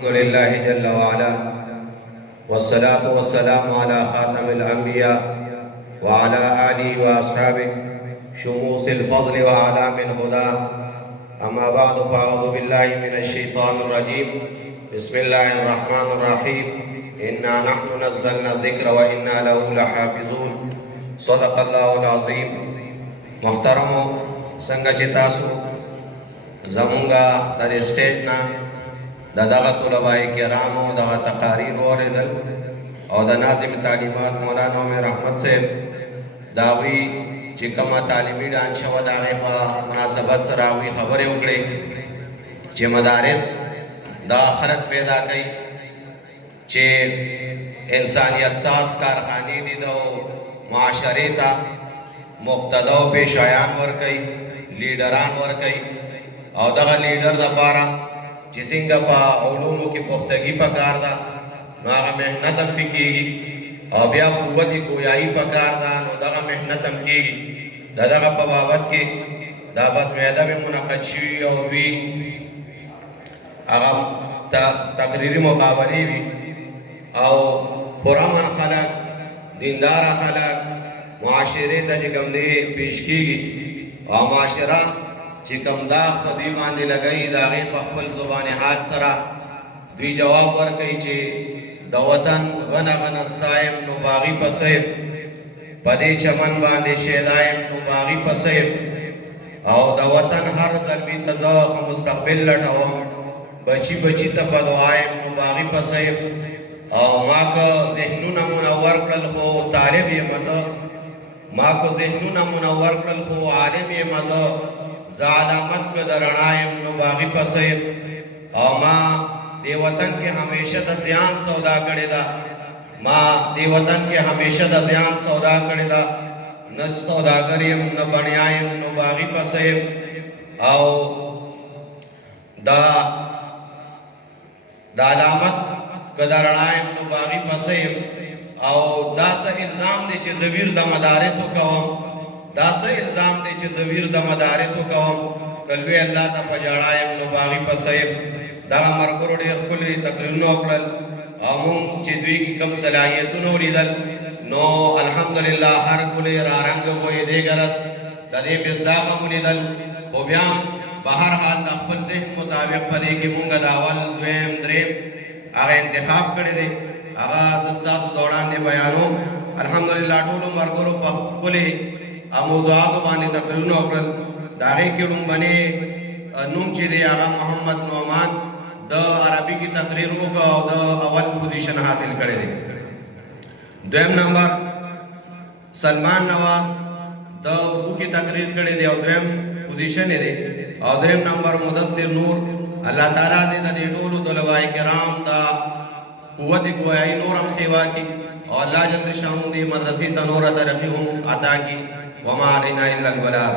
الحمد لله جل وعلا والصلاة والسلام على خاتم الأنبياء وعلى آله وأصحابه شموس الفضل وأعلام الهدى أما بعد فأعوذ بالله من الشيطان الرجيم بسم الله الرحمن الرحيم إنا نحن نزلنا الذكر وإنا له لحافظون صدق الله العظيم. محترم څنګه چې تاسو زمونږه د سټیج نه دغه طلباء کرامو دغه تقاریر اوریدل او د ناظم تعلیمات مولانا عمر احمد صاحب داوی چې کومه تعلیمي ډان شوه د هغې په مناسبت سره هغوی خبرې وکړې چې مدارس د آخرت پیدا کوي، چې انسانیت ساز کارخانې دي د معاشرې ته مقتدا او پیشایان ورکوي، لیډران ورکوي او دغه لیډر دپاره چې څنګه په علومو کې پختګي پکار ده نو هغه محنت هم پې کېږي او بیا قوت ګویایي پکار ده نو دغه محنت هم کېږي. د دغه په بابت کې دا بس معده مې منعقد شوي او وي هغه تقریري مقابلې وي او پرامن خلک دینداره خلک معاشرې ته چې کوم دی پیش کېږي او معاشره چې کوم داغ په دوی باندې لګوي د هغې په خپل زبان حال سره دوی جواب ورکوي چې د وطن غنه غنه ستایم نو باغي پسیم، په دې چمن باندې شیدایم نو باغي پسیم او د وطن هر زلمي ته زه مستقبل لټوم، بچي بچي ته په دعایم نو باغي پسیم او ما که ذهنونه منور کړل خو طالب یم زه، ما که ذهنونه منور کړل خو عالم یم زه، زه علامت که د رڼا یم نو باغي پسه یم او ما دې وطن کې همیشه د زیان سودا کړې ده، ما دې وطن کې همیشه د زیان سودا کړې ده، نه سوداګر یم نه بڼیا یم نو باغي پسه یم او د علامت که د رڼا یم نو باغي پسه یم او دا څه الزام دی چې زه ویر د مدارسو کوم، دا څه الزام دی چې زه ویر د مدارسو کوم، که لوی الله ته په ژړا یم نو باغي پسه یم. دغه ملګرو ډېر ښکلي تقریرونه وکړل او موږ چې دوی کې کوم صلاحیتونه ولیدل نو الحمدلله هر کلی رارنګ ویدې ګرس د دې مصداق هم ولیدل خو بیا به هر حال د خپل ذهن مطابق په دې کې موږ د اول دویم دریم هغه انتخاب کړی دی، هغه زه ستاسو د وړاندې بیانوم. الحمدلله ټولو ملګرو په ښکلې موضوعاتو باندې تقریرونه وکړل. د هغې کې لومبنی نوم چې دی هغه محمد نعمان د عربي کې تقریر وکړ او د اول پوزیشن حاصل کړی دی. دویم نمبر سلمان نواز د اردو کې تقریر کړی دی او دویم پوزیشن یې دی او دریم نمبر مدثر نور. الله تعالی دې د دې ټولو طلباء کرام د قوت ګویایي نور هم سیوا کړي او الله جل شانه دې مدرسې ته نور ترقي هم عطا کړي. وما علينا الا البلاغ.